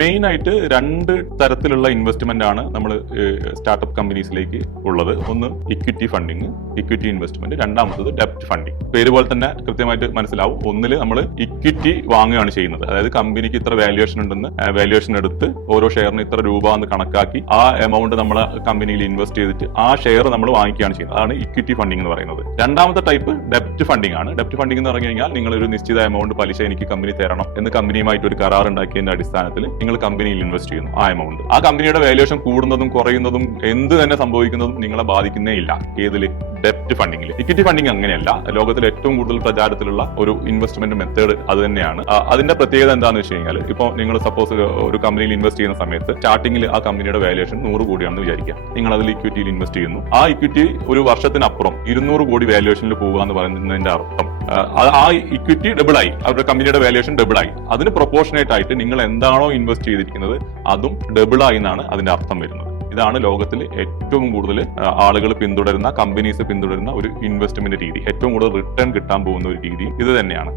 Main ആയിട്ട് 2 തരത്തിലുള്ള investment ആണ് നമ്മൾ സ്റ്റാർട്ടപ്പ് കമ്പനീസിലേക്ക് ഉള്ളത്. ഒന്ന് ഇക്വിറ്റി ഫണ്ടിങ്, ഇക്വിറ്റി ഇൻവെസ്റ്റ്മെന്റ്. രണ്ടാമത്തത് ഡെപ്റ്റ് ഫണ്ടിങ്. പേര് പോലെ തന്നെ കൃത്യമായിട്ട് മനസ്സിലാവും. ഒന്നില് നമ്മൾ ഇക്വിറ്റി വാങ്ങുകയാണ് ചെയ്യുന്നത്, അതായത് കമ്പനിക്ക് ഇത്ര വാല്യുവേഷൻ ഉണ്ടെന്ന് വാല്യുവേഷൻ എടുത്ത് ഓരോ ഷെയറിന് ഇത്ര രൂപ എന്ന് കണക്കാക്കി ആ എമൗണ്ട് നമ്മളെ കമ്പനിയിൽ ഇൻവെസ്റ്റ് ചെയ്തിട്ട് ആ ഷെയർ നമ്മൾ വാങ്ങിക്കുകയാണ് ചെയ്യുന്നത്. അതാണ് ഇക്വിറ്റി ഫണ്ടിങ് എന്ന് പറയുന്നത്. രണ്ടാമത്തെ ടൈപ്പ് ഡെപ്റ്റ് ഫണ്ടിങ് ആണ്. ഡെപ്റ്റ് ഫണ്ടിങ് എന്ന് പറഞ്ഞു കഴിഞ്ഞാൽ നിങ്ങൾ ഒരു നിശ്ചിത എമൗണ്ട് പലിശ എനിക്ക് കമ്പനി തരണം എന്ന് കമ്പനിയുമായിട്ട് ഒരു കരാർ ഉണ്ടാക്കിയതിന്റെ അടിസ്ഥാനത്തിൽ നിങ്ങൾ കമ്പനിയിൽ ഇൻവെസ്റ്റ് ചെയ്യുന്നു ആ എമൗണ്ട്. ആ കമ്പനിയുടെ വാല്യുവേഷൻ കൂടുന്നതും കുറയുന്നതും എന്ത് തന്നെ സംഭവിക്കുന്നതും നിങ്ങളെ ബാധിക്കുന്നേ ഇല്ല ഏതില്, ഡെപ്റ്റ് ഫണ്ടിങ്ങിൽ. ഇക്വിറ്റി ഫണ്ടിങ് അങ്ങനെയല്ല. ലോകത്തിൽ ഏറ്റവും കൂടുതൽ പ്രചാരത്തിലുള്ള ഒരു ഇൻവെസ്റ്റ്മെന്റ് മെത്തേഡ് അത് തന്നെയാണ്. അതിന്റെ പ്രത്യേകത എന്താണെന്ന് വെച്ച് കഴിഞ്ഞാൽ, ഇപ്പോൾ നിങ്ങൾ സപ്പോസ് ഒരു കമ്പനിയിൽ ഇൻവെസ്റ്റ് ചെയ്യുന്ന സമയത്ത് സ്റ്റാർട്ടിംഗിൽ ആ കമ്പനിയുടെ വാല്യുവേഷൻ 100 കോടിയാണെന്ന് വിചാരിക്കുക. നിങ്ങൾ അതിൽ ഇക്വിറ്റിയിൽ ഇൻവെസ്റ്റ് ചെയ്യുന്നു. ആ ഇക്വിറ്റി ഒരു വർഷത്തിനപ്പുറം 200 കോടി വാല്യുവേഷനിൽ പോകുക എന്ന് പറയുന്നതിന്റെ അർത്ഥം ആ ഇക്വിറ്റി ഡബിളായി, അവരുടെ കമ്പനിയുടെ വാല്യുവേഷൻ ഡബിളായി. അതിന് പ്രൊപ്പോർഷനേറ്റ് ആയിട്ട് നിങ്ങൾ എന്താണോ ഇൻവെസ്റ്റ് ചെയ്തിരിക്കുന്നത് അതും ഡബിളായി എന്നാണ് അതിന്റെ അർത്ഥം വരുന്നത്. ഇതാണ് ലോകത്തിൽ ഏറ്റവും കൂടുതൽ ആളുകൾ പിന്തുടരുന്ന, കമ്പനീസ് പിന്തുടരുന്ന ഒരു ഇൻവെസ്റ്റ്മെന്റ് രീതി. ഏറ്റവും കൂടുതൽ റിട്ടേൺ കിട്ടാൻ പോകുന്ന ഒരു രീതി ഇത് തന്നെയാണ്.